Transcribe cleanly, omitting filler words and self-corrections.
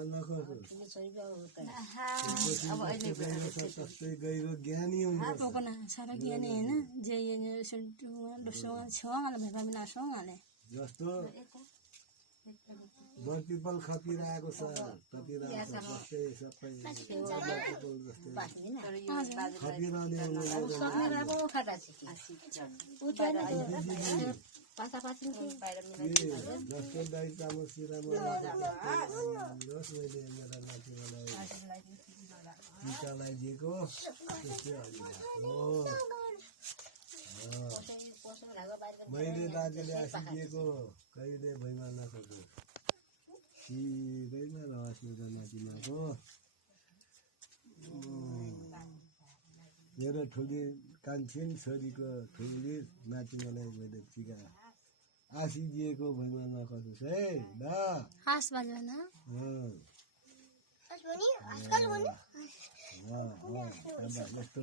भैमा नखोस् अब अहिले जस्तै गहिरो ज्ञानी हुन्छ पकना सारा ज्ञानी हैन जे यो दोस्रो छवाले भेका बिना सङाले जस्तो बर्पिपल खपिरहेको छ खपिरहेको जस्तै सबै बर्पिपल जस्तै खपिरहने सक्नेराको खाटा छिकी पासापासी जस्तो दाइ चामल सिरामा जस मैले मेरा नातिलाई टिका लगाइदिएको त्यस्तै हो मैले दाजुले आसिदिएको कहिले भैमा नसक्यो सिधैमा रहोस् मेरो नातिमाको मेरो ठुली कान्छिन छोरीको ठुली नातिमालाई मैले टिका आसिदिएको भैमा नखसोस् है ल हास बाजना यस्तो